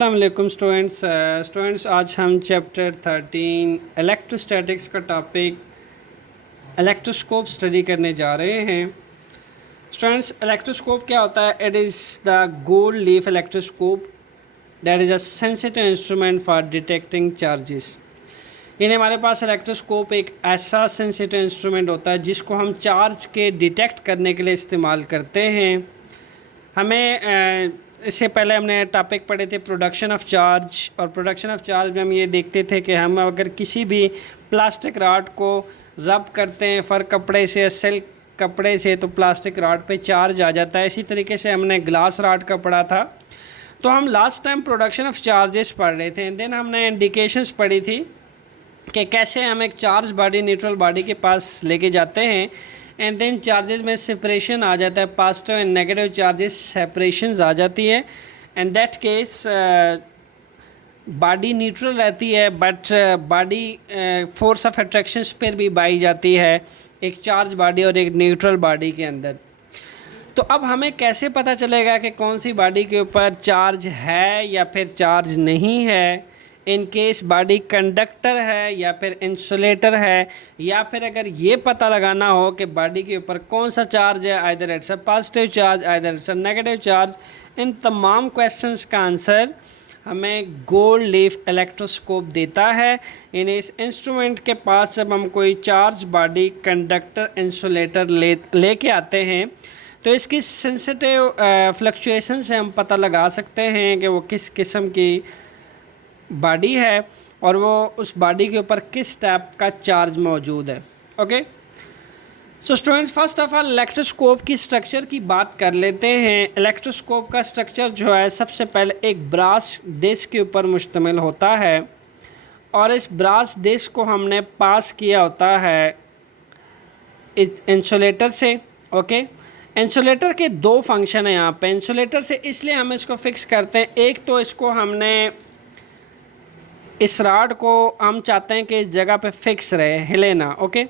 अस्सलामुअलैकुम स्टूडेंट्स आज हम चैप्टर 13 इलेक्ट्रोस्टैटिक्स का टॉपिक इलेक्ट्रोस्कोप स्टडी करने जा रहे हैं। स्टूडेंट्स, इलेक्ट्रोस्कोप क्या होता है? It is the gold leaf electroscope that is a sensitive instrument for detecting charges. यानी हमारे पास इलेक्ट्रोस्कोप एक ऐसा सेंसिटिव इंस्ट्रूमेंट होता है जिसको हम चार्ज के डिटेक्ट करने के लिए इस्तेमाल करते हैं। हमें इससे पहले हमने टॉपिक पढ़े थे प्रोडक्शन ऑफ चार्ज, और प्रोडक्शन ऑफ चार्ज में हम ये देखते थे कि हम अगर किसी भी प्लास्टिक रॉड को रब करते हैं फर कपड़े से या सिल्क कपड़े से तो प्लास्टिक रॉड पे चार्ज आ जाता है। इसी तरीके से हमने ग्लास रॉड का पढ़ा था। तो हम last time production of charges पढ़ रहे थे। देन हमने इंडिकेशंस पढ़ी थी कि कैसे हम एक चार्ज बॉडी न्यूट्रल बॉडी के पास लेके जाते हैं, एंड देन चार्जेस में सेपरेशन आ जाता है, positive and negative charges separations आ जाती है। And that case body neutral रहती है, but body force of attractions पर भी पाई जाती है एक चार्ज बॉडी और एक न्यूट्रल बॉडी के अंदर। तो अब हमें कैसे पता चलेगा कि कौन सी बॉडी के ऊपर चार्ज है या फिर चार्ज नहीं है? इन केस बॉडी कंडक्टर है या फिर इंसुलेटर है, या फिर अगर ये पता लगाना हो कि बॉडी के ऊपर कौन सा चार्ज है, either it's a positive charge, either it's a negative charge, इन तमाम क्वेश्चंस का आंसर हमें गोल्ड लीफ इलेक्ट्रोस्कोप देता है। इन इस इंस्ट्रूमेंट के पास जब हम कोई चार्ज बॉडी कंडक्टर इंसुलेटर लेके आते हैं तो इसकी सेंसिटिव फ्लक्चुएशन से हम पता लगा सकते हैं कि वो किस किस्म की बॉडी है और वो उस बॉडी के ऊपर किस टाइप का चार्ज मौजूद है। Okay, so students, first of all electroscope की स्ट्रक्चर की बात कर लेते हैं। इलेक्ट्रोस्कोप का स्ट्रक्चर जो है सबसे पहले एक ब्रास डिस्क के ऊपर मुश्तमिल होता है, और इस ब्रास डिस्क को हमने पास किया होता है इस इंसुलेटर से। ओके, इंसुलेटर के दो फंक्शन हैं यहाँ पे। इंसुलेटर से इसलिए हम इसको फिक्स करते हैं, एक तो इसको हमने इस रॉड को हम चाहते हैं कि इस जगह पे फिक्स रहे, हिले ना। ओके,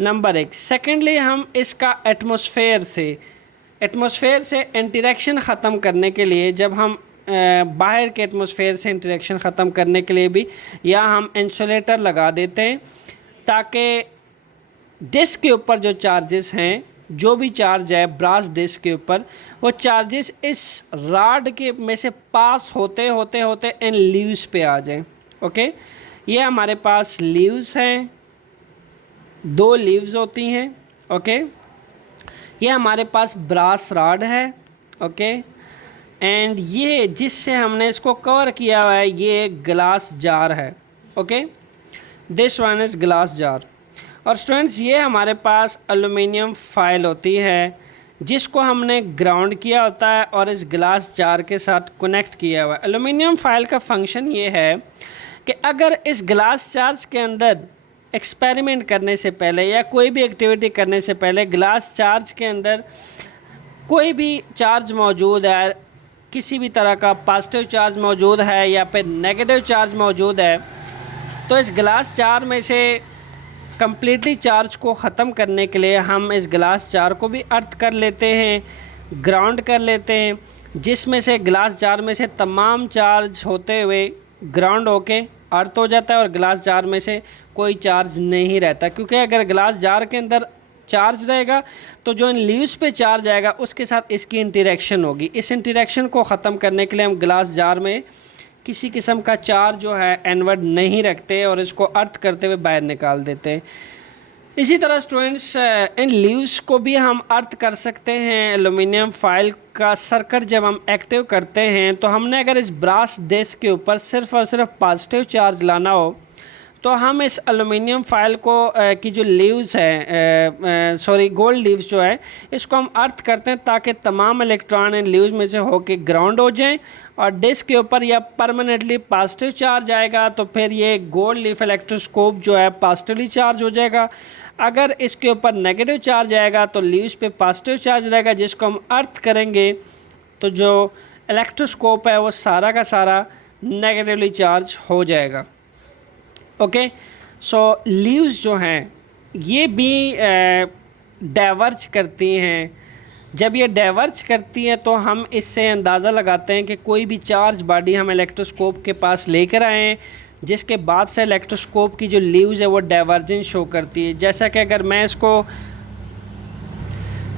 नंबर एक। सेकेंडली, हम इसका एटमॉस्फेयर से इंटरेक्शन ख़त्म करने के लिए, जब हम बाहर के एटमॉस्फेयर से इंटरेक्शन ख़त्म करने के लिए भी यहाँ हम इंसुलेटर लगा देते हैं, ताकि डिस्क के ऊपर जो चार्जेस हैं, जो भी चार्ज है ब्रास डिस्क के ऊपर, वो चार्जेस इस रॉड के में से पास होते होते होते इन लीव्स पे आ जाएं। ओके, ये हमारे पास लीव्स हैं, दो लीव्स होती हैं। ओके, ये हमारे पास ब्रास रॉड है। ओके, एंड ये जिससे हमने इसको कवर किया हुआ है ये ग्लास जार है। Okay, this one is glass jar. और स्टूडेंट्स, ये हमारे पास एल्युमिनियम फाइल होती है जिसको हमने ग्राउंड किया होता है और इस ग्लास जार के साथ कनेक्ट किया हुआ है। एल्युमिनियम फाइल का फंक्शन ये है कि अगर इस ग्लास चार्ज के अंदर एक्सपेरिमेंट करने से पहले या कोई भी एक्टिविटी करने से पहले ग्लास चार्ज के अंदर कोई भी चार्ज मौजूद है, किसी भी तरह का पॉजिटिव चार्ज मौजूद है या फिर नेगेटिव चार्ज मौजूद है, तो इस ग्लास जार में से कम्प्लीटली चार्ज को ख़त्म करने के लिए हम इस ग्लास जार को भी अर्थ कर लेते हैं, ग्राउंड कर लेते हैं, जिसमें से ग्लास जार में से तमाम चार्ज होते हुए ग्राउंड होके अर्थ हो जाता है और ग्लास जार में से कोई चार्ज नहीं रहता। क्योंकि अगर ग्लास जार के अंदर चार्ज रहेगा तो जो इन लीव्स पे चार्ज आएगा उसके साथ इसकी इंटरेक्शन होगी। इस इंटरेक्शन को ख़त्म करने के लिए हम ग्लास जार में किसी किस्म का चार्ज जो है एनवर्ड नहीं रखते और इसको अर्थ करते हुए बाहर निकाल देते हैं। इसी तरह स्टूडेंट्स, इन लीव्स को भी हम अर्थ कर सकते हैं। एल्युमिनियम फाइल का सर्किट जब हम एक्टिव करते हैं तो हमने अगर इस ब्रास डिस्क के ऊपर सिर्फ और सिर्फ पॉजिटिव चार्ज लाना हो तो हम इस एल्युमिनियम फाइल को की जो लीव्स है, गोल्ड लीव्स जो है, इसको हम अर्थ करते हैं ताकि तमाम इलेक्ट्रॉन इन लीव्स में से होके ग्राउंड हो जाएं और डिस्क के ऊपर या परमानेंटली पॉजिटिव चार्ज आएगा तो फिर ये गोल्ड लीफ इलेक्ट्रोस्कोप जो है पॉजिटिवली चार्ज हो जाएगा। अगर इसके ऊपर नेगेटिव चार्ज आएगा तो लीव्स पे पॉजिटिव चार्ज रहेगा, जिसको हम अर्थ करेंगे तो जो इलेक्ट्रोस्कोप है वो सारा का सारा नेगेटिवली चार्ज हो जाएगा। ओके, सो लीव्स जो हैं ये भी डाइवर्ज करती हैं जब ये डाइवर्ज करती है तो हम इससे अंदाज़ा लगाते हैं कि कोई भी चार्ज बॉडी हम इलेक्ट्रोस्कोप के पास लेकर आए हैं, जिसके बाद से इलेक्ट्रोस्कोप की जो लीव्स है वो डाइवर्जेंस शो करती है। जैसा कि अगर मैं इसको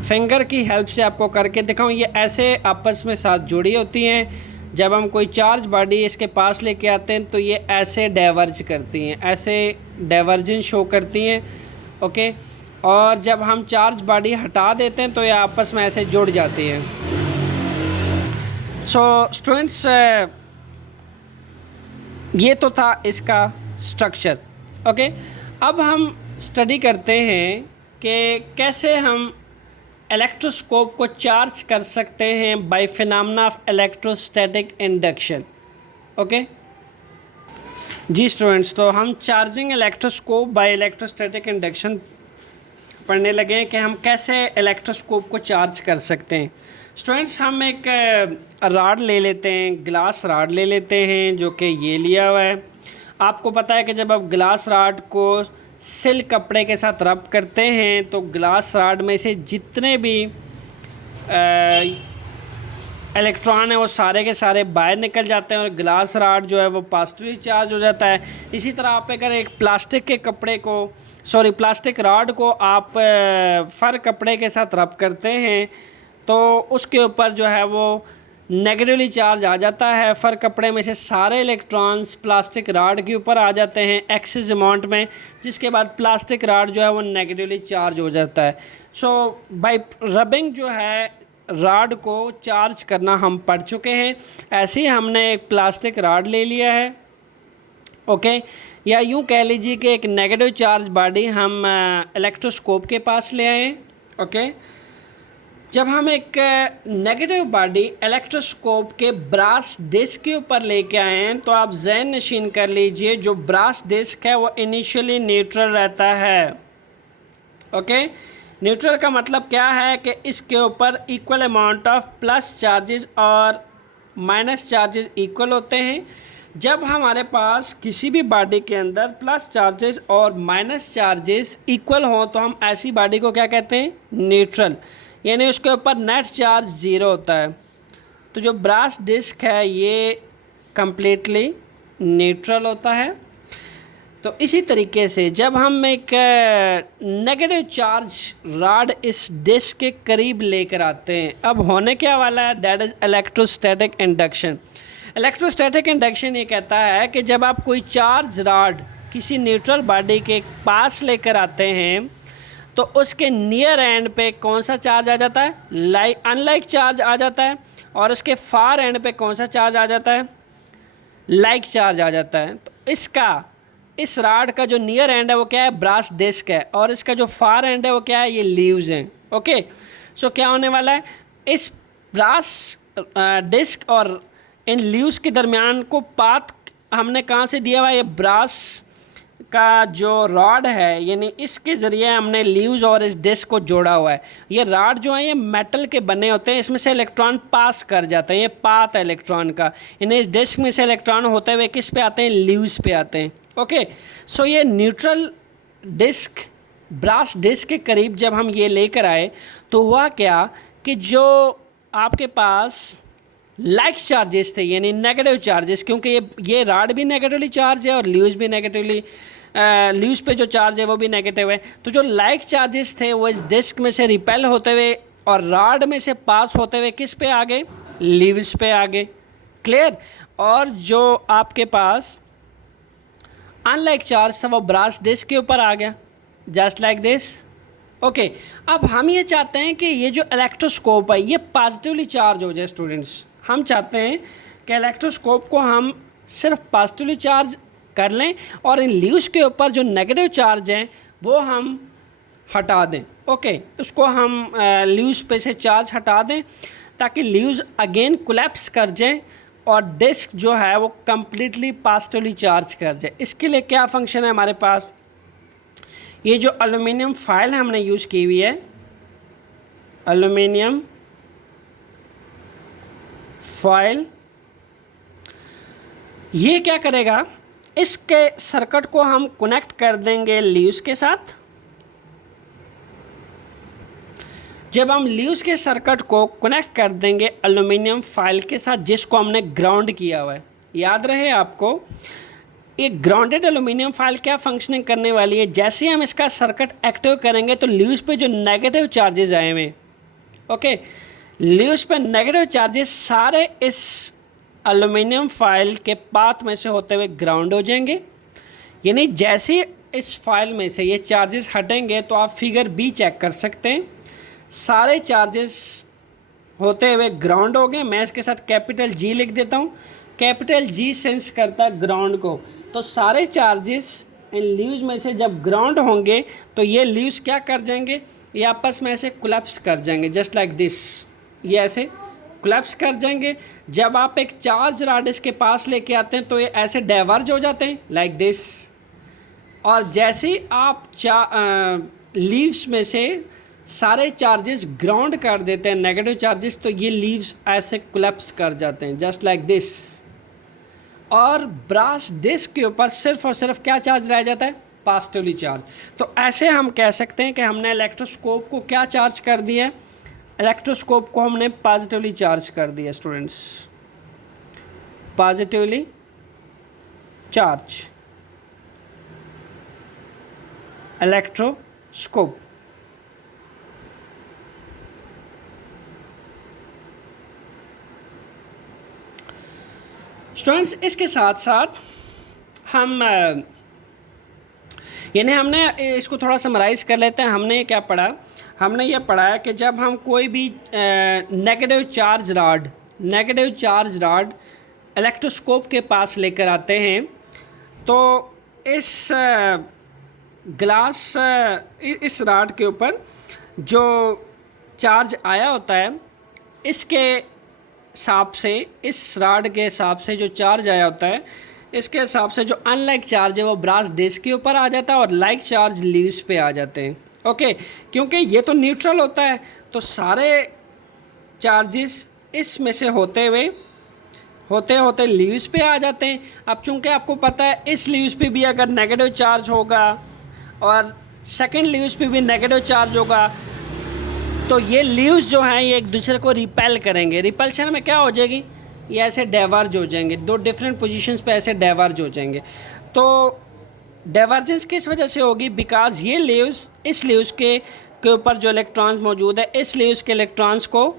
फिंगर की हेल्प से आपको करके दिखाऊं, ये ऐसे आपस में साथ जुड़ी होती हैं। जब हम कोई चार्ज बॉडी इसके पास लेके आते हैं तो ये ऐसे डाइवर्ज करती हैं, ऐसे डाइवर्जेंस शो करती हैं, ओके। और जब हम चार्ज बॉडी हटा देते हैं तो ये आपस में ऐसे जुड़ जाती हैं। सो स्टूडेंट्स, ये तो था इसका स्ट्रक्चर, ओके। अब हम स्टडी करते हैं कि कैसे हम इलेक्ट्रोस्कोप को चार्ज कर सकते हैं by phenomena of electrostatic induction, okay जी स्टूडेंट्स। तो हम charging electroscope by electrostatic induction पढ़ने लगे हैं कि हम कैसे इलेक्ट्रोस्कोप को चार्ज कर सकते हैं। स्टूडेंट्स, हम एक राड ले लेते हैं, ग्लास राड ले लेते हैं, जो कि ये लिया हुआ है। आपको पता है कि जब आप ग्लास राड को सिल्क कपड़े के साथ रब करते हैं तो ग्लास राड में से जितने भी इलेक्ट्रॉन है वो सारे के सारे बाहर निकल जाते हैं और ग्लास राड जो है वो पॉजिटिवली चार्ज हो जाता है। इसी तरह आप अगर एक प्लास्टिक के कपड़े को प्लास्टिक राड को आप फर कपड़े के साथ रब करते हैं तो उसके ऊपर जो है वो नेगेटिवली चार्ज आ जाता है। फर कपड़े में से सारे इलेक्ट्रॉन्स प्लास्टिक राड के ऊपर आ जाते हैं एक्सिस अमाउंट में, जिसके बाद प्लास्टिक राड जो है वो नेगेटिवली चार्ज हो जाता है। सो बाय रबिंग जो है राड को चार्ज करना हम पढ़ चुके हैं। ऐसे ही हमने एक प्लास्टिक राड ले लिया है, ओके, या यूँ कह लीजिए कि एक नेगेटिव चार्ज बॉडी हम इलेक्ट्रोस्कोप के पास ले आए, ओके। जब हम एक नेगेटिव बॉडी इलेक्ट्रोस्कोप के ब्रास डिस्क के ऊपर लेके आए हैं तो आप ज़हन नशीन कर लीजिए जो ब्रास डिस्क है वो इनिशियली न्यूट्रल रहता है, ओके। न्यूट्रल का मतलब क्या है कि इसके ऊपर equal amount of plus charges और माइनस चार्जेस इक्वल होते हैं। जब हमारे पास किसी भी बॉडी के अंदर प्लस चार्जेस और माइनस चार्जेस इक्वल हों तो हम ऐसी बॉडी को क्या कहते हैं, न्यूट्रल, यानी उसके ऊपर नेट चार्ज ज़ीरो होता है। तो जो ब्रास डिस्क है ये कम्प्लीटली न्यूट्रल होता है। तो इसी तरीके से जब हम एक नेगेटिव चार्ज रॉड इस डिस्क के करीब लेकर आते हैं, अब होने क्या वाला है, that is electrostatic induction. Electrostatic induction ये कहता है कि जब आप कोई चार्ज रॉड किसी न्यूट्रल बॉडी के पास लेकर आते हैं तो उसके नियर एंड पे कौन सा चार्ज आ जाता है, अनलाइक चार्ज आ जाता है, और उसके फार एंड पे कौन सा चार्ज आ जाता है, लाइक चार्ज आ जाता है। तो इस रॉड का जो नियर एंड है वो क्या है, ब्रास डिस्क है, और इसका जो फार एंड है वो क्या है, ये लीव्स हैं, ओके। सो क्या होने वाला है, इस ब्रास डिस्क और इन लीव्स के दरमियान को पाथ हमने कहाँ से दिया हुआ है, ये ब्रास का जो रॉड है, यानी इसके ज़रिए हमने लीव्स और इस डिस्क को जोड़ा हुआ है। ये रॉड जो है ये मेटल के बने होते हैं, इसमें से इलेक्ट्रॉन पास कर जाते हैं, ये पाथ है इलेक्ट्रॉन का। यानी इस डिस्क में से इलेक्ट्रॉन होते हुए किस पे आते हैं, लीव्स पे आते हैं, ओके। सो ये न्यूट्रल डिस्क ब्रास डिस्क के करीब जब हम ये लेकर आए तो हुआ क्या कि जो आपके पास लाइक चार्जेस थे, यानी नेगेटिव चार्जेस, क्योंकि ये रॉड भी नेगेटिवली चार्ज है और लीव्स भी नेगेटिवली, लीव्स पे जो चार्ज है वो भी नेगेटिव है। तो जो लाइक चार्जेस थे वो इस डिस्क में से रिपेल होते हुए और रॉड में से पास होते हुए किस पे आ गए, लीव्स पे आ गए, क्लियर। और जो आपके पास अनलाइक चार्ज था वो ब्रास डिस्क के ऊपर आ गया, जस्ट लाइक दिस, ओके। अब हम ये चाहते हैं कि ये जो इलेक्ट्रोस्कोप है ये पॉजिटिवली चार्ज हो जाए। स्टूडेंट्स, हम चाहते हैं कि इलेक्ट्रोस्कोप को हम सिर्फ पॉजिटिवली चार्ज कर लें और इन लीव्स के ऊपर जो नेगेटिव चार्ज हैं वो हम हटा दें, ओके। उसको हम लीव्स पे से चार्ज हटा दें ताकि लीव्स अगेन कोलैप्स कर जाएं और डिस्क जो है वो कम्प्लीटली पॉजिटिवली चार्ज कर जाए। इसके लिए क्या फंक्शन है हमारे पास, ये जो एल्युमिनियम फॉयल हमने यूज़ की हुई है, एल्युमिनियम फॉयल, ये क्या करेगा, इसके सर्किट को हम कनेक्ट कर देंगे लीव्स के साथ। जब हम ल्यूज के सर्किट को कनेक्ट कर देंगे एल्यूमिनियम फाइल के साथ जिसको हमने ग्राउंड किया हुआ है, याद रहे आपको एक ग्राउंडेड एल्यूमिनियम फाइल क्या फंक्शनिंग करने वाली है, जैसे ही हम इसका सर्किट एक्टिव करेंगे तो ल्यूज पे जो नेगेटिव चार्जेस आए हुए, ओके, ल्यूज पे नेगेटिव चार्जेस सारे इस एल्यूमिनियम फाइल के पाथ में से होते हुए ग्राउंड हो जाएंगे। यानी जैसे इस फाइल में से ये चार्जेस हटेंगे तो आप फिगर बी चेक कर सकते हैं, सारे चार्जेस होते हुए ग्राउंड हो गए। मैं इसके साथ कैपिटल जी लिख देता हूँ, कैपिटल जी सेंस करता है ग्राउंड को, तो सारे चार्जेस इन लीव्स में से जब ग्राउंड होंगे तो ये लीव्स क्या कर जाएंगे, ये आपस में ऐसे कोलैप्स कर जाएंगे, जस्ट लाइक दिस, ये ऐसे कोलैप्स कर जाएंगे। जब आप एक चार्ज रॉड इसके पास लेके आते हैं तो ये ऐसे डाइवर्ज हो जाते हैं लाइक दिस, और जैसे ही आप लीव्स में से सारे चार्जेस ग्राउंड कर देते हैं नेगेटिव चार्जेस, तो ये लीव्स ऐसे कोलैप्स कर जाते हैं जस्ट लाइक दिस, और ब्रास डिस्क के ऊपर सिर्फ और सिर्फ क्या चार्ज रह जाता है, पॉजिटिवली चार्ज। तो ऐसे हम कह सकते हैं कि हमने इलेक्ट्रोस्कोप को क्या चार्ज कर दिया है, इलेक्ट्रोस्कोप को हमने पॉजिटिवली चार्ज कर दिया students, positively charge electroscope. Students इसके साथ साथ हम यानी हमने इसको थोड़ा समराइज़ कर लेते हैं। हमने क्या पढ़ा, हमने ये पढ़ा है कि जब हम कोई भी नेगेटिव चार्ज रॉड इलेक्ट्रोस्कोप के पास लेकर आते हैं तो इस इस रॉड के ऊपर जो चार्ज आया होता है इसके हिसाब से, इस रॉड के हिसाब से जो चार्ज आया होता है इसके हिसाब से जो अनलाइक चार्ज है वो ब्रास डिस्क के ऊपर आ जाता है और लाइक चार्ज लीव्स पे आ जाते हैं। ओके, क्योंकि ये तो न्यूट्रल होता है तो सारे चार्जेस इसमें से होते होते लीव्स पे आ जाते हैं। अब चूंकि आपको पता है इस लीव्स पे भी अगर नेगेटिव चार्ज होगा और सेकंड लीव्स पे भी नेगेटिव चार्ज होगा तो ये लीव्स जो हैं ये एक दूसरे को रिपेल करेंगे। रिपल्शन में क्या हो जाएगी, ये ऐसे डाइवर्ज हो जाएंगे, दो डिफरेंट पोजीशंस पे ऐसे डाइवर्ज हो जाएंगे। तो डाइवर्जेंस किस वजह से होगी, बिकॉज ये लीव्स इस लीव्स के ऊपर जो इलेक्ट्रॉन्स मौजूद है इस लीव्स के इलेक्ट्रॉन्स को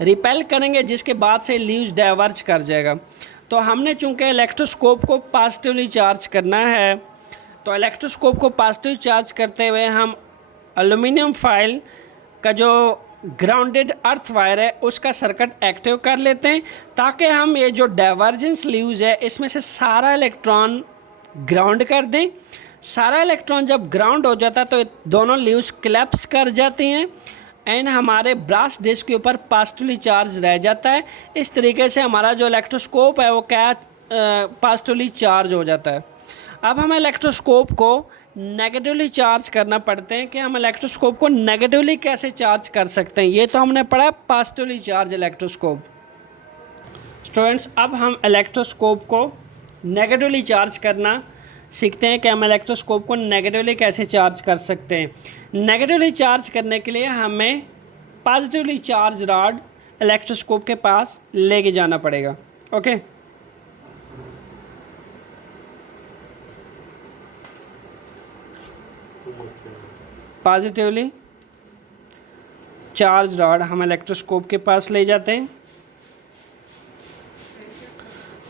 रिपेल करेंगे, जिसके बाद से लीव्स डाइवर्ज कर जाएगा। तो हमने चूंकि इलेक्ट्रोस्कोप को पॉजिटिवली चार्ज करना है तो इलेक्ट्रोस्कोप को पॉजिटिव चार्ज करते हुए हम एल्यूमिनियम फाइल का जो ग्राउंडेड अर्थ वायर है उसका सर्किट एक्टिव कर लेते हैं, ताकि हम ये जो डाइवर्जेंस लीव्स है इसमें से सारा इलेक्ट्रॉन ग्राउंड कर दें। सारा इलेक्ट्रॉन जब ग्राउंड हो जाता है तो दोनों लीव्स कोलैप्स कर जाती हैं एंड हमारे ब्रास डिस्क के ऊपर पॉजिटिवली चार्ज रह जाता है। इस तरीके से हमारा जो इलेक्ट्रोस्कोप है वो क्या पॉजिटिवली चार्ज हो जाता है। अब हम इलेक्ट्रोस्कोप को नेगेटिवली चार्ज करना पड़ते हैं कि हम इलेक्ट्रोस्कोप को नेगेटिवली कैसे चार्ज कर सकते हैं, ये तो हमने पढ़ा पॉजिटिवली चार्ज इलेक्ट्रोस्कोप। स्टूडेंट्स अब हम इलेक्ट्रोस्कोप को नेगेटिवली चार्ज करना सीखते हैं कि हम इलेक्ट्रोस्कोप को नेगेटिवली कैसे चार्ज कर सकते हैं। नेगेटिवली चार्ज करने के लिए हमें पॉजिटिवली चार्ज रॉड इलेक्ट्रोस्कोप के पास लेके जाना पड़ेगा। ओके, पॉजिटिवली चार्ज रॉड हम इलेक्ट्रोस्कोप के पास ले जाते हैं।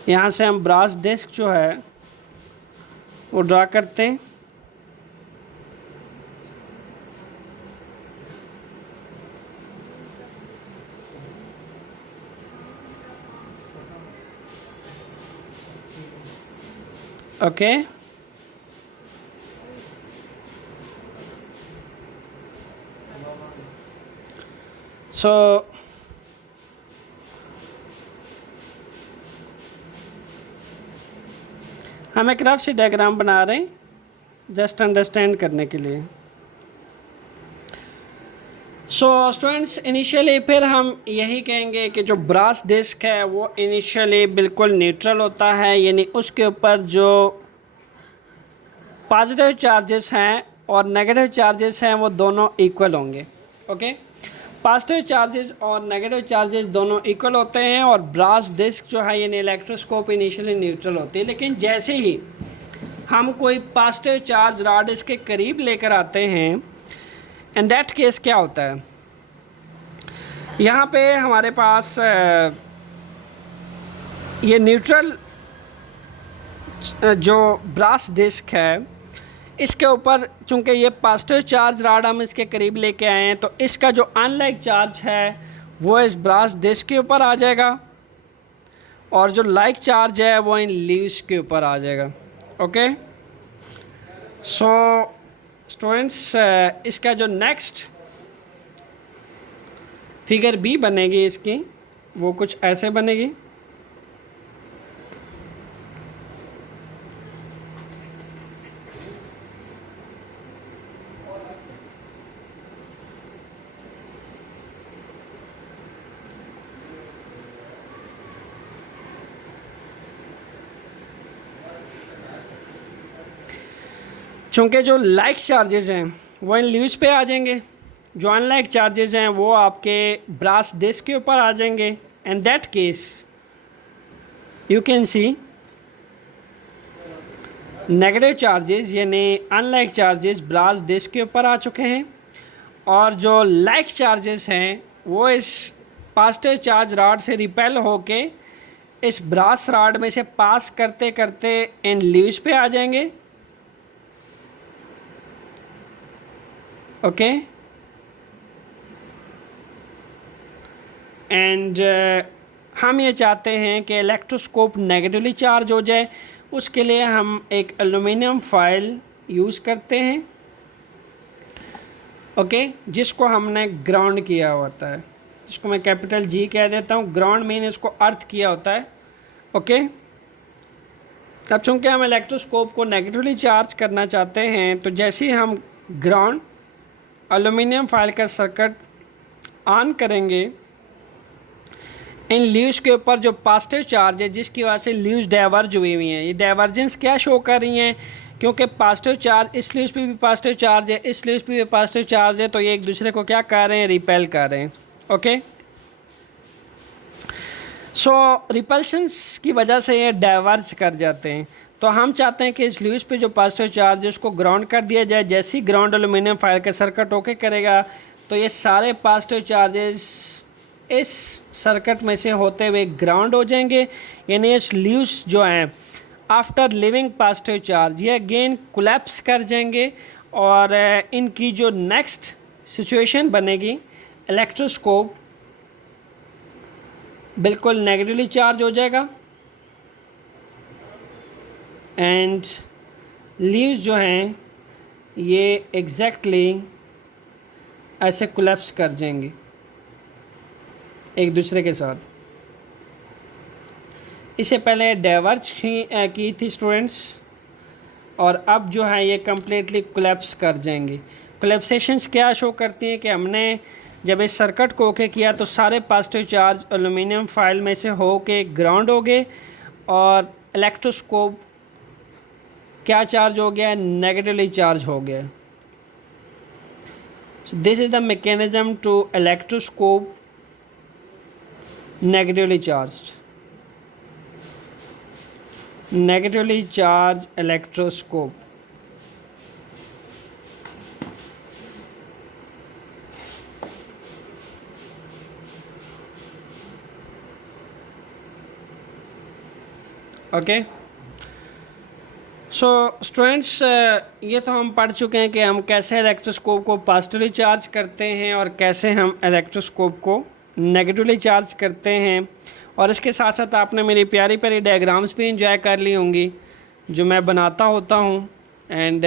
यहाँ से हम ब्रास डिस्क जो है वो ड्रा करते हैं। ओके, सो हम एक रफ सी डायग्राम बना रहे हैं जस्ट अंडरस्टैंड करने के लिए। सो स्टूडेंट्स इनिशियली फिर हम यही कहेंगे कि जो ब्रास डिस्क है वो इनिशियली बिल्कुल न्यूट्रल होता है, यानी उसके ऊपर जो पॉजिटिव चार्जेस हैं और नेगेटिव चार्जेस हैं वो दोनों इक्वल होंगे। ओके, पॉजिटिव चार्जेस और नेगेटिव चार्जेस दोनों इक्वल होते हैं और ब्रास डिस्क जो है यानी इलेक्ट्रोस्कोप इनिशियली न्यूट्रल होती है, लेकिन जैसे ही हम कोई पॉजिटिव चार्ज रॉड इसके करीब लेकर आते हैं, इन दैट केस क्या होता है, यहाँ पे हमारे पास ये न्यूट्रल जो ब्रास डिस्क है इसके ऊपर चूँकि ये पॉजिटिव चार्ज रॉड हम इसके करीब लेके आए हैं, तो इसका जो अनलाइक चार्ज है वो इस ब्रास डिस्क के ऊपर आ जाएगा और जो लाइक चार्ज है वो इन लीव्स के ऊपर आ जाएगा। ओके, सो स्टूडेंट्स इसका जो नेक्स्ट फिगर बी बनेगी इसकी वो कुछ ऐसे बनेगी। चूँकि जो लाइक चार्जेस हैं वो इन लीव्स पे आ जाएंगे, जो अनलाइक चार्जेस हैं वो आपके ब्रास डिस्क के ऊपर आ जाएंगे। And that case you can see negative charges यानी अनलाइक चार्जेस ब्रास डिस्क के ऊपर आ चुके हैं और जो लाइक चार्जेस हैं वो इस पॉजिटिव चार्ज रॉड से रिपेल होके इस ब्रास रॉड में से पास करते करते इन लीव्स पे आ जाएंगे। ओके, एंड हम ये चाहते हैं कि इलेक्ट्रोस्कोप नेगेटिवली चार्ज हो जाए, उसके लिए हम एक एल्युमिनियम फॉयल यूज़ करते हैं। ओके, जिसको हमने ग्राउंड किया होता है, जिसको मैं कैपिटल जी कह देता हूँ। ग्राउंड मीन इसको अर्थ किया होता है। ओके, अब चूँकि हम इलेक्ट्रोस्कोप को नेगेटिवली चार्ज करना चाहते हैं, तो जैसे ही हम ग्राउंड एल्युमिनियम फॉयल का सर्किट ऑन करेंगे, इन लीव्स के ऊपर जो पॉजिटिव चार्ज है जिसकी वजह से लीव्स डाइवर्ज हुई हुई हैं, ये डाइवर्जेंस क्या शो कर रही हैं, क्योंकि पॉजिटिव चार्ज इस लीव्स पे भी पॉजिटिव चार्ज है, इस लीव्स पे भी पॉजिटिव चार्ज है, तो ये एक दूसरे को क्या कर रहे हैं, रिपेल कर रहे हैं। ओके, सो रिपल्शंस की वजह से ये डाइवर्ज कर जाते हैं। तो हम चाहते हैं कि इस लीव्स पे जो पॉजिटिव चार्ज है उसको ग्राउंड कर दिया जाए। जैसे ही ग्राउंड एल्युमिनियम फायर का सर्किट ओके करेगा तो ये सारे पॉजिटिव चार्जेस इस सर्किट में से होते हुए ग्राउंड हो जाएंगे, यानी इस लीव्स जो हैं आफ्टर लिविंग पॉजिटिव चार्ज ये अगेन कोलैप्स कर जाएंगे और इनकी जो नेक्स्ट सिचुएशन बनेगी, इलेक्ट्रोस्कोप बिल्कुल नेगेटिवली चार्ज हो जाएगा एंड लीव्स जो हैं ये एग्जैक्टली ऐसे कोलैप्स कर जाएंगे एक दूसरे के साथ। इससे पहले डाइवर्ज की थी स्टूडेंट्स और अब जो है ये कम्प्लीटली कोलैप्स कर जाएंगे। कोलैप्सेशंस क्या शो करती हैं कि हमने जब इस सर्किट को ओके किया तो सारे पॉजिटिव चार्ज एल्युमिनियम फाइल में से हो के ग्राउंड हो गए और इलेक्ट्रोस्कोप क्या चार्ज हो गया, नेगेटिवली चार्ज हो गया। So this is the mechanism to electroscope negatively charged, negatively charged electroscope। Okay, so students ये तो हम पढ़ चुके हैं कि हम कैसे इलेक्ट्रोस्कोप को पॉजिटिवली चार्ज करते हैं और कैसे हम इलेक्ट्रोस्कोप को नेगेटिवली चार्ज करते हैं। और इसके साथ साथ आपने मेरी प्यारी प्यारी डायग्राम्स भी इंजॉय कर ली होंगी जो मैं बनाता होता हूँ। एंड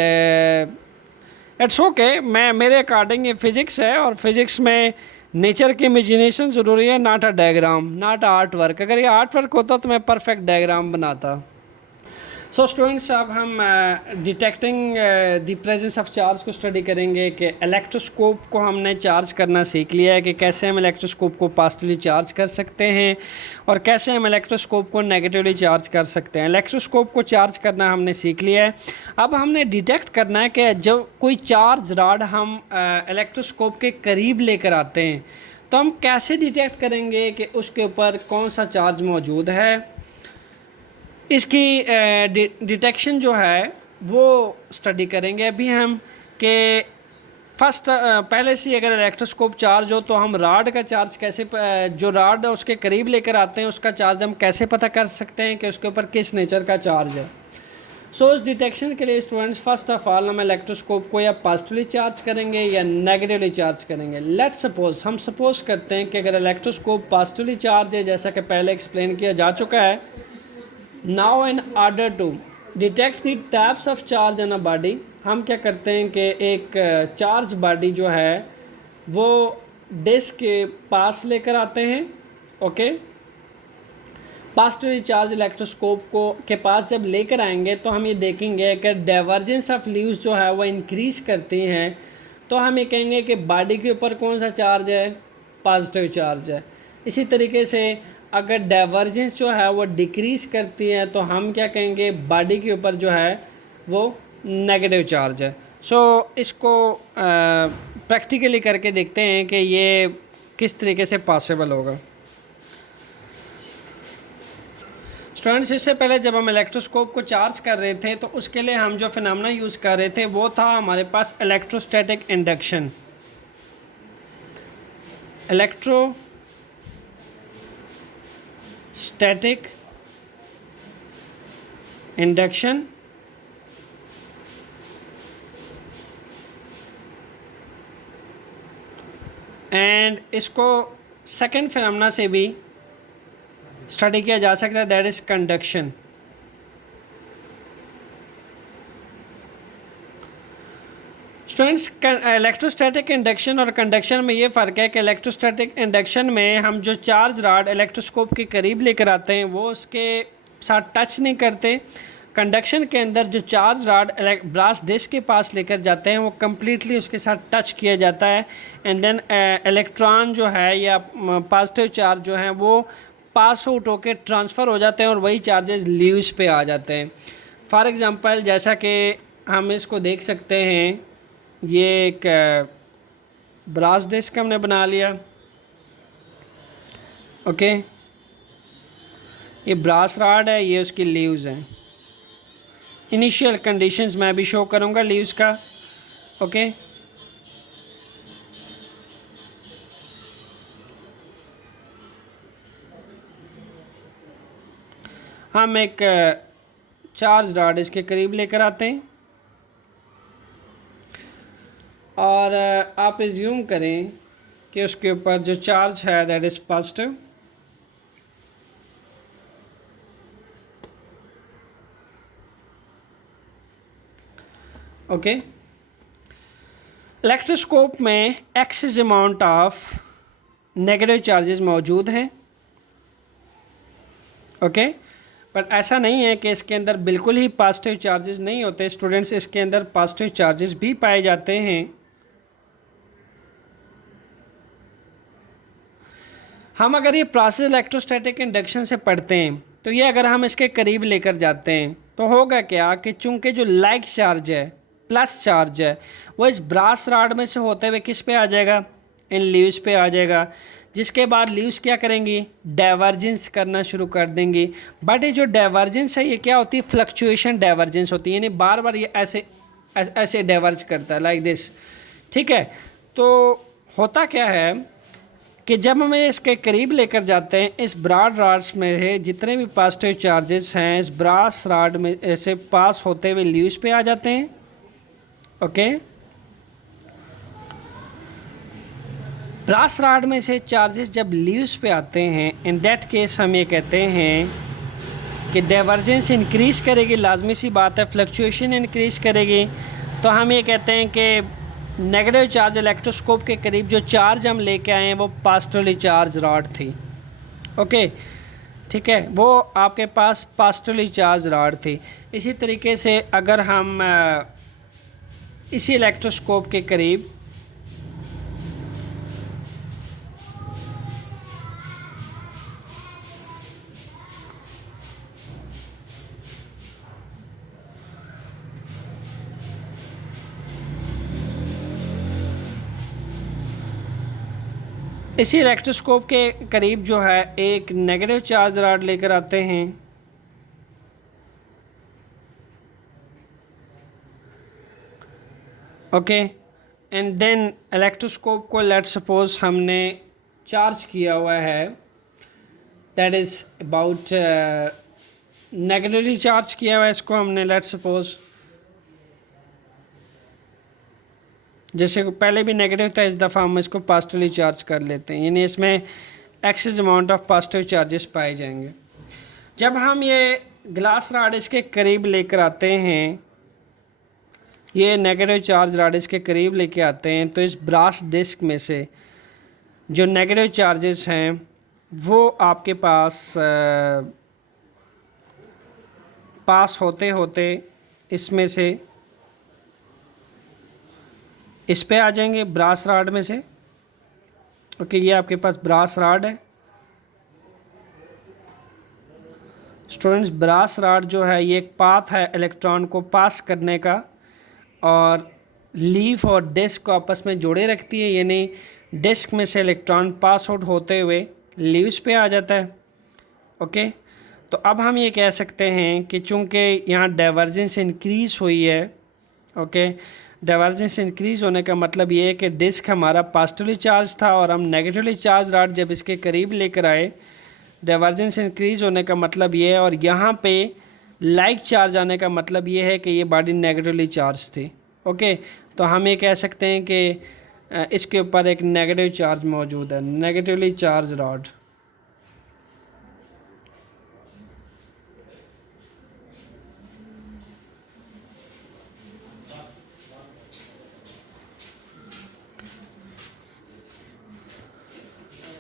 इट्स ओके, मैं मेरे अकॉर्डिंग ये फ़िज़िक्स है और फिज़िक्स में नेचर की इमेजिनेशन ज़रूरी है, not a diagram, not a art work. अगर ये आर्ट वर्क होता तो मैं परफेक्ट डायग्राम बनाता। सो स्टूडेंट्स, अब हम detecting the presence of charge को स्टडी करेंगे कि इलेक्ट्रोस्कोप को हमने चार्ज करना सीख लिया है कि कैसे हम इलेक्ट्रोस्कोप को पॉजिटिवली चार्ज कर सकते हैं और कैसे हम इलेक्ट्रोस्कोप को नेगेटिवली चार्ज कर सकते हैं। इलेक्ट्रोस्कोप को चार्ज करना हमने सीख लिया है। अब हमने डिटेक्ट करना है कि जब कोई चार्ज रॉड हम इलेक्ट्रोस्कोप के करीब लेकर आते हैं तो हम कैसे डिटेक्ट करेंगे कि उसके ऊपर कौन सा चार्ज मौजूद है। इसकी डिटेक्शन जो है वो स्टडी करेंगे अभी हम कि फर्स्ट पहले से अगर इलेक्ट्रोस्कोप चार्ज हो तो हम रॉड का चार्ज कैसे जो रॉड उसके करीब लेकर आते हैं उसका चार्ज हम कैसे पता कर सकते हैं कि उसके ऊपर किस नेचर का चार्ज है। सो इस डिटेक्शन के लिए स्टूडेंट्स फर्स्ट ऑफ ऑल हम इलेक्ट्रोस्कोप को या पॉजिटिवली चार्ज करेंगे या नेगेटिवली चार्ज करेंगे। लेट्स सपोज, हम सपोज करते हैं कि अगर इलेक्ट्रोस्कोप पॉजिटिवली चार्ज है, जैसा कि पहले एक्सप्लेन किया जा चुका है। Now in order to detect the types of charge in a body, हम क्या करते हैं कि एक चार्ज बॉडी जो है वो डिस्क के पास लेकर आते हैं। ओके, पॉजिटिवली चार्ज इलेक्ट्रोस्कोप को के पास जब लेकर आएंगे तो हम ये देखेंगे कि डाइवर्जेंस ऑफ लीव्स जो है वो इंक्रीज़ करती हैं, तो हम ये कहेंगे कि बॉडी के ऊपर कौन सा चार्ज है, पॉजिटिव चार्ज है। इसी तरीके से अगर डाइवर्जेंस जो है वो डिक्रीज़ करती है तो हम क्या कहेंगे, बॉडी के ऊपर जो है वो नेगेटिव चार्ज है। सो इसको प्रैक्टिकली करके देखते हैं कि ये किस तरीके से पॉसिबल होगा। स्टूडेंट्स, इससे पहले जब हम इलेक्ट्रोस्कोप को चार्ज कर रहे थे तो उसके लिए हम जो फिनोमेना यूज़ कर रहे थे वो था हमारे पास electrostatic induction. Electrostatic induction and इसको सेकंड फिनोमेना से भी स्टडी किया जा सकता है, that is conduction. Students, electrostatic induction और कंडक्शन में ये फ़र्क है कि इलेक्ट्रोस्टैटिक इंडक्शन में हम जो चार्ज रॉड इलेक्ट्रोस्कोप के करीब लेकर आते हैं वो उसके साथ टच नहीं करते। कंडक्शन के अंदर जो चार्ज रॉड ब्रास डिस्क के पास लेकर जाते हैं वो कम्प्लीटली उसके साथ टच किया जाता है एंड देन इलेक्ट्रॉन जो है या पॉजिटिव चार्ज जो है वो पास आउट होकर ट्रांसफ़र हो जाते हैं और वही चार्जेस लीव्स पे आ जाते हैं। फॉर एग्ज़ाम्पल, जैसा कि हम इसको देख सकते हैं, ये एक ब्रास डिस्क हमने बना लिया। ओके, ये ब्रास रॉड है, ये उसकी लीव्स हैं। इनिशियल कंडीशंस मैं भी शो करूँगा लीव्स का। ओके, हम एक चार्ज रॉड इसके करीब लेकर आते हैं और आप एज्यूम करें कि उसके ऊपर जो चार्ज है that is positive. Okay, electroscope में excess amount of negative charges मौजूद हैं। ओके, बट ऐसा नहीं है कि इसके अंदर बिल्कुल ही पॉजिटिव चार्जेस नहीं होते। स्टूडेंट्स, इसके अंदर पॉजिटिव चार्जेस भी पाए जाते हैं। हम अगर ये प्रोसेस इलेक्ट्रोस्टैटिक इंडक्शन से पढ़ते हैं तो ये अगर हम इसके करीब लेकर जाते हैं तो होगा क्या कि चूंकि जो लाइक चार्ज है, प्लस चार्ज है, वो इस ब्रास रॉड में से होते हुए किस पे आ जाएगा, इन लीव्स पे आ जाएगा, जिसके बाद लीव्स क्या करेंगी, डाइवर्जेंस करना शुरू कर देंगी। बट ये जो डाइवर्जेंस है ये क्या होती है, फ्लक्चुएशन डाइवर्जेंस होती है, यानी बार बार ये ऐसे डाइवर्ज करता है लाइक दिस। ठीक है, तो होता क्या है कि जब हम इसके करीब लेकर जाते हैं, इस ब्रास रॉड्स में है जितने भी पॉजिटिव चार्जेस हैं इस ब्रास रॉड में से पास होते हुए लीव्स पे आ जाते हैं। ओके, ब्रास रॉड में से चार्जेस जब लीव्स पे आते हैं, इन दैट केस हम ये कहते हैं कि डाइवर्जेंस इंक्रीज़ करेगी, लाजमी सी बात है, फ्लक्चुएशन इंक्रीज़ करेगी। तो हम ये कहते हैं कि नेगेटिव चार्ज इलेक्ट्रोस्कोप के करीब जो चार्ज हम लेके आए हैं वो पॉजिटिवली चार्ज रॉड थी। ओके, ठीक है, वो आपके पास पास्टली चार्ज रॉड थी। इसी तरीके से अगर हम इसी इलेक्ट्रोस्कोप के करीब इसी इलेक्ट्रोस्कोप के करीब जो है एक नेगेटिव चार्ज रॉड लेकर आते हैं। ओके, एंड देन इलेक्ट्रोस्कोप को लेट सपोज हमने चार्ज किया हुआ है, that is about negatively charge किया हुआ है इसको हमने, लेट सपोज जैसे पहले भी नेगेटिव था, इस दफ़ा हम इसको पॉजिटिवली चार्ज कर लेते हैं, यानी इसमें access amount of positive charges पाए जाएंगे। जब हम ये ग्लास रॉड इसके करीब लेकर आते हैं, ये नेगेटिव चार्ज रॉड इसके करीब लेके आते हैं, तो इस ब्रास डिस्क में से जो नेगेटिव चार्जेस हैं वो आपके पास होते होते इसमें से इस पे आ जाएंगे ब्रास रॉड में से। ओके, ये आपके पास ब्रास रॉड है स्टूडेंट्स। ब्रास रॉड जो है ये एक पाथ है इलेक्ट्रॉन को पास करने का, और लीफ और डिस्क को आपस में जोड़े रखती है, यानी डिस्क में से इलेक्ट्रॉन पास आउट होते हुए लीव्स पे आ जाता है। ओके, तो अब हम ये कह सकते हैं कि चूँकि यहाँ डाइवर्जेंस इंक्रीज़ हुई है, ओके, डाइवर्जेंस इंक्रीज़ होने का मतलब ये है कि डिस्क हमारा पॉजिटिवली चार्ज था और हम नेगेटिवली चार्ज रॉड जब इसके करीब लेकर आए, डाइवर्जेंस इंक्रीज़ होने का मतलब ये है, और यहाँ पे लाइक चार्ज आने का मतलब ये है कि ये बॉडी नेगेटिवली चार्ज थी। ओके, तो हम ये कह सकते हैं कि इसके ऊपर एक नेगेटिव चार्ज मौजूद है, नेगेटिवली चार्ज रॉड।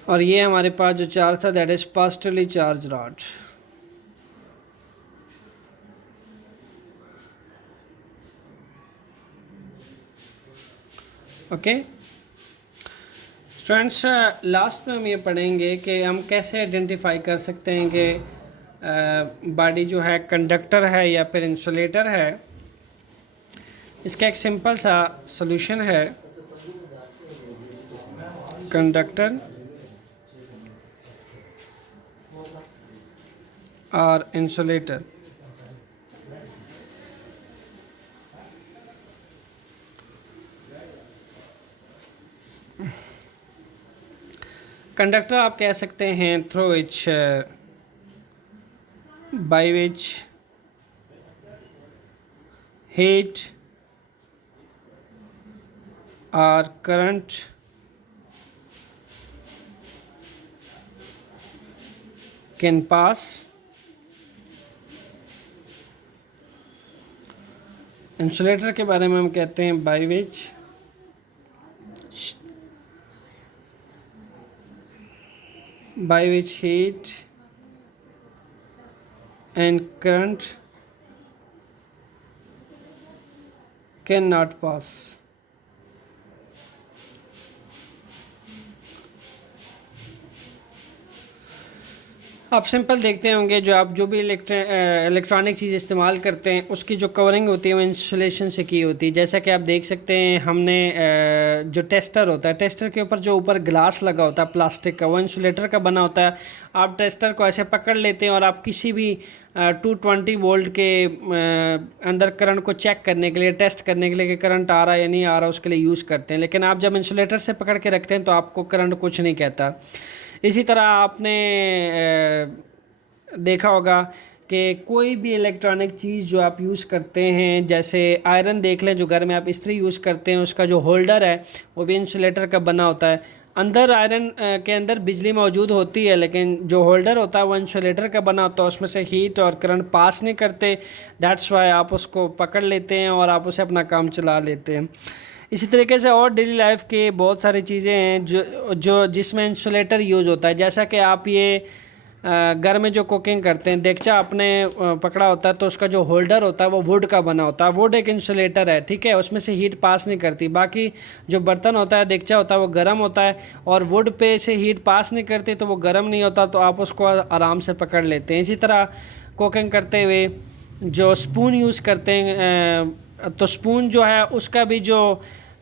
और ये हमारे पास जो चार्ज था that is positively charge rod. Okay students, last में हम ये पढ़ेंगे कि हम कैसे आइडेंटिफाई कर सकते हैं कि बॉडी जो है कंडक्टर है या फिर इंसुलेटर है। इसका एक सिंपल सा सॉल्यूशन है, कंडक्टर और इंसुलेटर। कंडक्टर आप कह सकते हैं through which by which heat और करंट कैन पास। इंसुलेटर के बारे में हम कहते हैं by which heat and current cannot pass। आप सिंपल देखते होंगे जो भी इलेक्ट्रॉनिक चीज़ इस्तेमाल करते हैं उसकी जो कवरिंग होती है वो इंसुलेशन से की होती है। जैसा कि आप देख सकते हैं, हमने जो टेस्टर होता है, टेस्टर के ऊपर जो ऊपर ग्लास लगा होता है प्लास्टिक का, वो इंसुलेटर का बना होता है। आप टेस्टर को ऐसे पकड़ लेते हैं और आप किसी भी 220 वोल्ट के अंदर करंट को चेक करने के लिए, टेस्ट करने के लिए कि करंट आ रहा है या नहीं आ रहा, उसके लिए यूज़ करते हैं। लेकिन आप जब इंसुलेटर से पकड़ के रखते हैं तो आपको करंट कुछ नहीं कहता। इसी तरह आपने देखा होगा कि कोई भी इलेक्ट्रॉनिक चीज़ जो आप यूज़ करते हैं, जैसे आयरन देख लें, जो घर में आप इस्त्री यूज़ करते हैं, उसका जो होल्डर है वो भी इंसुलेटर का बना होता है। अंदर आयरन के अंदर बिजली मौजूद होती है, लेकिन जो होल्डर होता है वो इंसुलेटर का बना होता है, उसमें से हीट और करंट पास नहीं करते। दैट्स वाई आप उसको पकड़ लेते हैं और आप उसे अपना काम चला लेते हैं। इसी तरीके से और डेली लाइफ के बहुत सारी चीज़ें हैं जो जिसमें इंसुलेटर यूज़ होता है। जैसा कि आप ये घर में जो कुकिंग करते हैं, देगचा आपने पकड़ा होता है तो उसका जो होल्डर होता है वो वुड का बना होता है। वुड एक इंसुलेटर है, ठीक है, उसमें से हीट पास नहीं करती। बाकी जो बर्तन होता है, देगचा होता है, वो गर्म होता है और वुड पे से हीट पास नहीं करती तो वो गर्म नहीं होता, तो आप उसको आराम से पकड़ लेते हैं। इसी तरह कुकिंग करते हुए जो स्पून यूज़ करते हैं, तो स्पून जो है उसका भी जो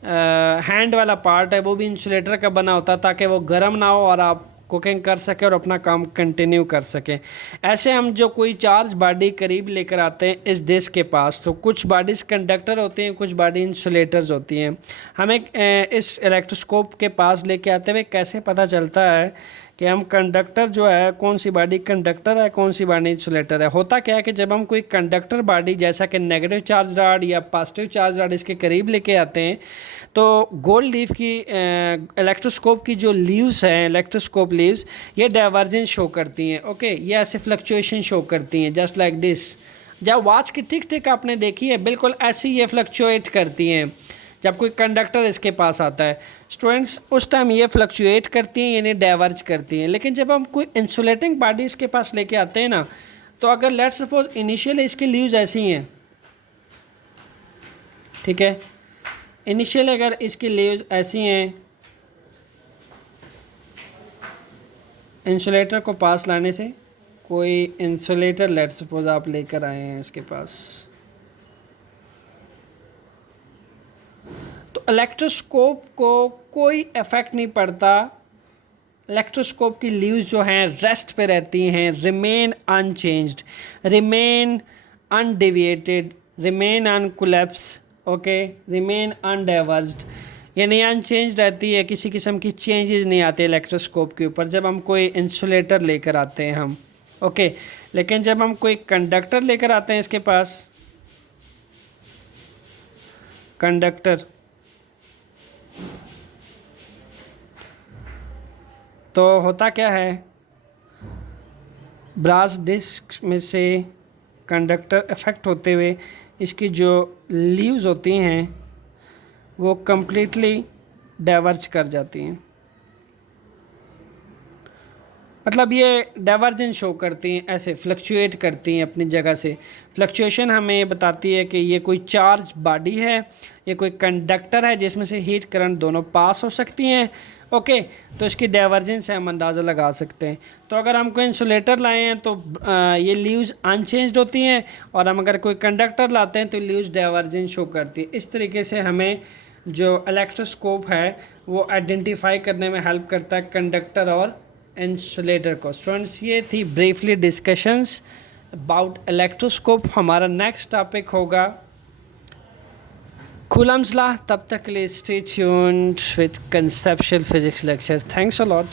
हैंड वाला पार्ट है वो भी इंसुलेटर का बना होता है, ताकि वो गर्म ना हो और आप कुकिंग कर सकें और अपना काम कंटिन्यू कर सकें। ऐसे हम जो कोई चार्ज बॉडी करीब लेकर आते हैं इस डिश के पास, तो कुछ बॉडीज़ कंडक्टर होती हैं, कुछ बॉडी इंसुलेटर्स होती हैं। हमें इस इलेक्ट्रोस्कोप के पास लेके आते हुए कैसे पता चलता है कि हम कंडक्टर जो है, कौन सी बॉडी कंडक्टर है, कौन सी बॉडी इंसुलेटर है। होता क्या है कि जब हम कोई कंडक्टर बॉडी जैसा कि नेगेटिव चार्ज रॉड या पॉजिटिव चार्ज रॉड इसके करीब लेके आते हैं, तो गोल्ड लीफ की इलेक्ट्रोस्कोप की जो लीव्स हैं, इलेक्ट्रोस्कोप लीव्स, ये डाइवर्जेंस शो करती हैं। ओके, ये ऐसे फ्लक्चुएशन शो करती हैं, जस्ट लाइक दिस। जब वॉच की टिक टिक आपने देखी है, बिल्कुल ऐसी ये फ्लक्चुएट करती हैं जब कोई कंडक्टर इसके पास आता है। स्टूडेंट्स, उस टाइम ये फ्लक्चुएट करती हैं, यानी डाइवर्ज करती हैं। लेकिन जब हम कोई इंसुलेटिंग बॉडी इसके पास लेके आते हैं ना, तो अगर लेट्स सपोज इनिशियली इसकी लीव्स ऐसी हैं, ठीक है, इनिशियल अगर इसकी लीव्स ऐसी हैं, इंसुलेटर को पास लाने से, कोई इंसुलेटर लेट्स सपोज आप लेकर आए हैं इसके पास, तो इलेक्ट्रोस्कोप को कोई इफेक्ट नहीं पड़ता। इलेक्ट्रोस्कोप की लीव्स जो हैं रेस्ट पे रहती हैं, remain unchanged, remain undeviated, remain uncollapse, okay, remain undiverged, यानी अनचेंज रहती है, किसी किस्म की चेंजेस नहीं आते इलेक्ट्रोस्कोप के ऊपर जब हम कोई इंसुलेटर लेकर आते हैं हम। ओके, लेकिन जब हम कोई कंडक्टर लेकर आते हैं इसके पास, कंडक्टर, तो होता क्या है, ब्रास डिस्क में से कंडक्टर इफेक्ट होते हुए इसकी जो लीव्स होती हैं वो कम्प्लीटली डाइवर्ज कर जाती हैं। मतलब ये डाइवर्जेंस शो करती हैं, ऐसे फ्लक्चुएट करती हैं अपनी जगह से। फ्लक्चुएशन हमें ये बताती है कि ये कोई चार्ज बॉडी है, ये कोई कंडक्टर है जिसमें से हीट करंट दोनों पास हो सकती हैं। ओके, तो इसकी डाइवर्जेंस से हम अंदाज़ा लगा सकते हैं। तो अगर हम कोई इंसुलेटर लाए हैं तो ये लीव्स अनचेंज्ड होती हैं, और हम अगर कोई कंडक्टर लाते हैं तो लीव्स डाइवर्जेंस शो करती है। इस तरीके से हमें जो इलेक्ट्रोस्कोप है वो आइडेंटिफाई करने में हेल्प करता है कंडक्टर और इंसुलेटर को। स्टूडेंट्स, ये थी ब्रीफली डिस्कशंस अबाउट इलेक्ट्रोस्कोप। हमारा नेक्स्ट टॉपिक होगा कूलम्स लॉ। तब तक के लिए stay tuned with conceptual physics lecture. Thanks a lot.